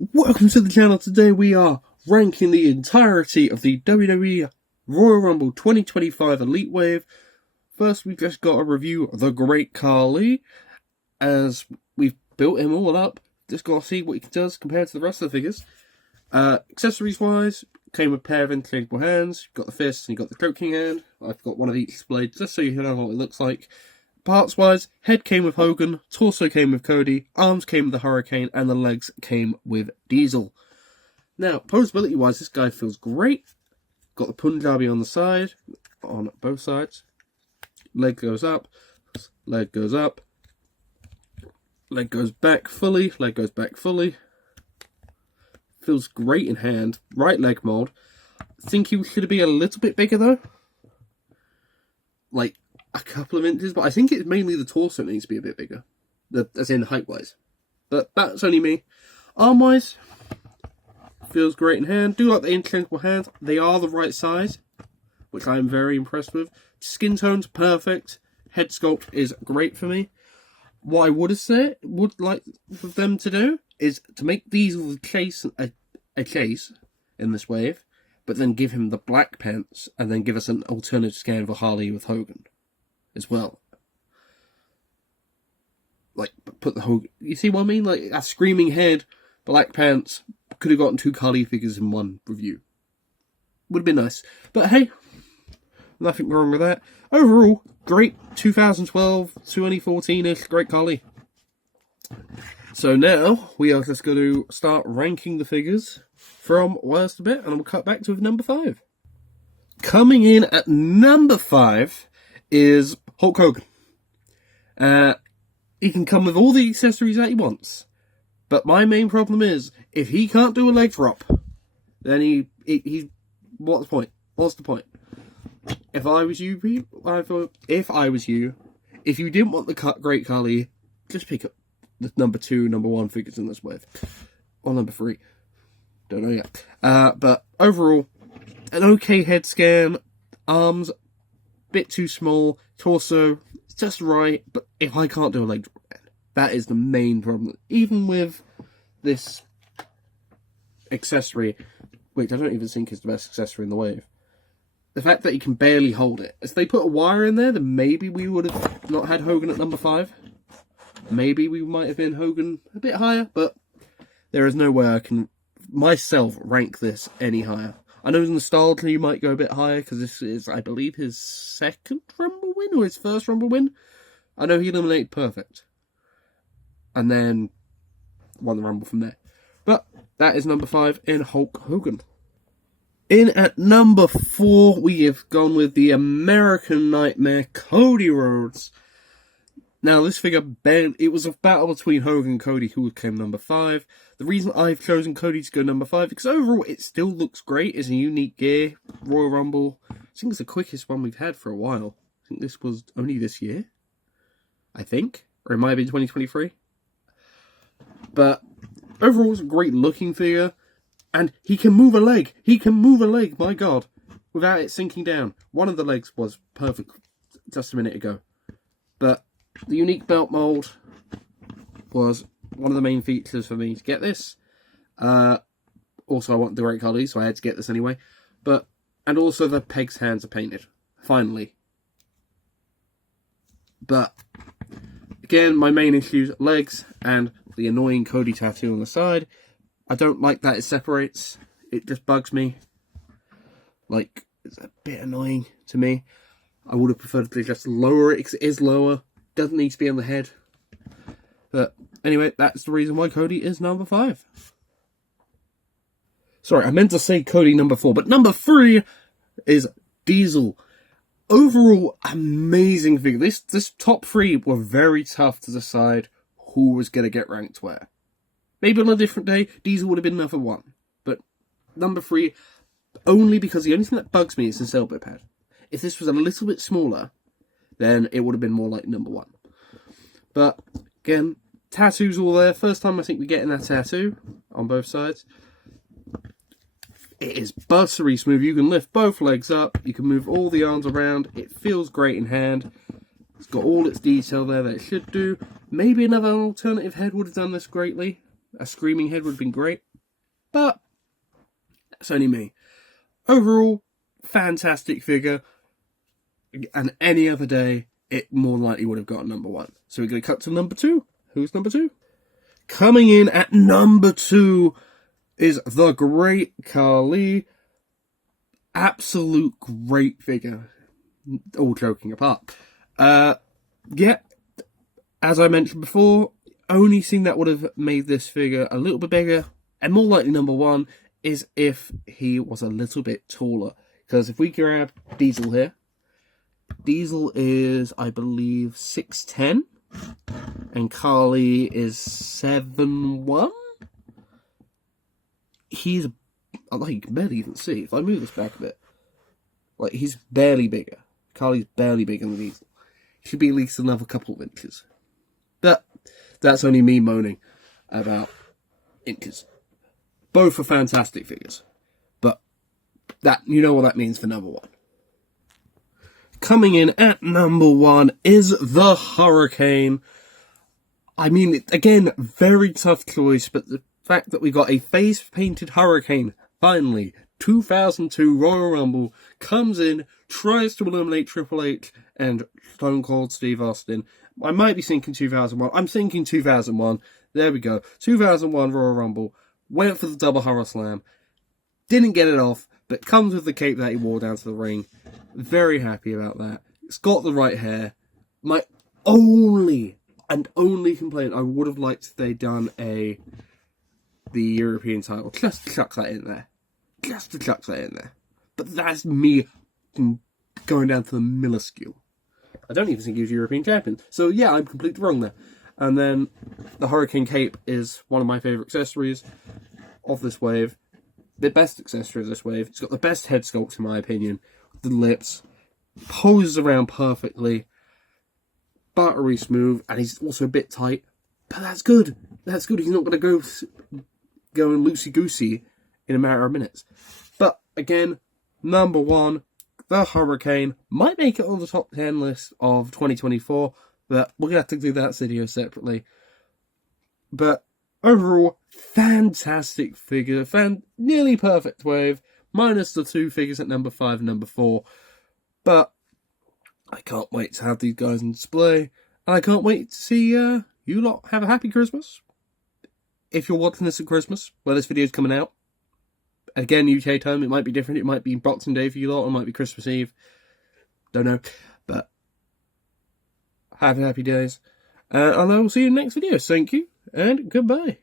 Welcome to the channel. Today we are ranking the entirety of the WWE Royal Rumble 2025 Elite Wave. First, we've just got a review of the Great Khali, as we've built him all up. Just got to see what he does compared to the rest of the figures. Accessories wise, came with a pair of interchangeable hands. You've got the fist and you've got the choking hand. I've got one of each displayed just so you know what it looks like. Parts wise, head came with Hogan, torso came with Cody, arms came with the Hurricane, and the legs came with Diesel. Now, posability wise, this guy feels great. Got the Punjabi on the side, on both sides. Leg goes up, leg goes up, leg goes back fully, leg goes back fully. Feels great in hand. Right leg mold. Think he should be a little bit bigger though. Like a couple of inches, but I think it's mainly the torso that needs to be a bit bigger. As in height wise. But that's only me. Arm wise, feels great in hand. Do like the interchangeable hands. They are the right size, which I am very impressed with. Skin tone's perfect. Head sculpt is great for me. What I would like for them to do is to make Diesel a chase in this wave, but then give him the black pants and then give us an alternative scan for Harley with Hogan as well. Like, put the Hogan, you see what I mean? Like, a screaming head, black pants, could have gotten two Khali figures in one review. Would have been nice. But hey, nothing wrong with that. Overall, great 2012, 2014-ish Great Khali. So now, we are just going to start ranking the figures from worst to bit, and we'll cut back to number 5. Coming in at number 5 is Hulk Hogan. He can come with all the accessories that he wants, but my main problem is, if he can't do a leg drop, then he what's the point? What's the point? If I was you, if you didn't want the Great Khali, just pick up the number 2, number 1 figures in this wave. Or number 3. Don't know yet. But overall, an okay head scan. Arms, bit too small. Torso, just right. But if I can't do a leg drop, that is the main problem. Even with this accessory, which I don't even think is the best accessory in the wave. The fact that he can barely hold it. If they put a wire in there, then maybe we would have not had Hogan at number 5. Maybe we might have been Hogan a bit higher, but there is no way I can myself rank this any higher. I know nostalgia you might go a bit higher, because this is, I believe, his second Rumble win, or his first Rumble win. I know he eliminated Perfect, and then won the Rumble from there. But that is number 5 in Hulk Hogan. In at number 4, we have gone with the American Nightmare, Cody Rhodes. Now, this figure, it was a battle between Hogan and Cody, who came number 5. The reason I've chosen Cody to go number 5, because overall it still looks great. It's a unique gear, Royal Rumble. I think it's the quickest one we've had for a while. I think this was only this year, I think. Or it might have been 2023. But overall, it's a great looking figure. And he can move a leg. He can move a leg, my God, without it sinking down. One of the legs was perfect just a minute ago. But the unique belt mold was one of the main features for me to get this. Also, I want the Great Khali, so I had to get this anyway. And also the Peg's hands are painted. Finally. But again, my main issues: legs and the annoying Cody tattoo on the side. I don't like that it separates. It just bugs me. Like, it's a bit annoying to me. I would have preferred to just lower it, because it is lower. Doesn't need to be on the head. But anyway, that's the reason why Cody is number 5. Sorry, I meant to say Cody number 4, but number 3 is Diesel. Overall, amazing figure. This top 3 were very tough to decide who was going to get ranked where. Maybe on a different day, Diesel would have been number 1. But number 3, only because the only thing that bugs me is his elbow pad. If this was a little bit smaller, then it would have been more like number 1. But again, tattoos all there. First time I think we're getting that tattoo on both sides. It is buttery smooth. You can lift both legs up. You can move all the arms around. It feels great in hand. It's got all its detail there that it should do. Maybe another alternative head would have done this greatly. A screaming head would have been great. But that's only me. Overall, fantastic figure. And any other day, it more than likely would have got number 1. So we're going to cut to number 2. Who's number 2? Coming in at number 2 is the Great Khali. Absolute great figure. All joking apart. Yeah, as I mentioned before, only thing that would have made this figure a little bit bigger, and more likely number 1, is if he was a little bit taller. Because if we grab Diesel here, Diesel is, I believe, 6'10", and Khali is 7'1". He's, like, you can barely even see. If I move this back a bit, like, he's barely bigger. Khali's barely bigger than Diesel. He should be at least another couple of inches. But that's only me moaning about inches. Both are fantastic figures. But that, you know what that means for number 1. Coming in at number 1 is the Hurricane. I mean, again, very tough choice, but the fact that we got a face-painted Hurricane, finally, 2002 Royal Rumble, comes in, tries to eliminate Triple H and Stone Cold Steve Austin. I might be thinking 2001. I'm thinking 2001. There we go. 2001 Royal Rumble. Went for the double horror slam. Didn't get it off, but comes with the cape that he wore down to the ring. Very happy about that. It's got the right hair. My only complaint, I would have liked if they'd done the European title. Just to chuck that in there. Just to chuck that in there. But that's me going down to the minuscule. I don't even think he was European champion. So yeah, I'm completely wrong there. And then the Hurricane cape is one of my favourite accessories of this wave. The best accessory of this wave. It's got the best head sculpt in my opinion. The lips. Poses around perfectly. Buttery smooth. And he's also a bit tight. But that's good. That's good. He's not going to go loosey-goosey in a matter of minutes. But again, number 1, the Hurricane. Might make it on the top 10 list of 2024. But we're going to have to do that video separately. But overall, fantastic figure. Nearly perfect wave. Minus the 2 figures at number 5 and number 4. But I can't wait to have these guys on display. And I can't wait to see you lot have a happy Christmas. If you're watching this at Christmas, where this video is coming out. Again, UK time, it might be different. It might be Boxing Day for you lot. Or it might be Christmas Eve. Don't know. But have happy days. And I will see you in the next video. Thank you, and goodbye.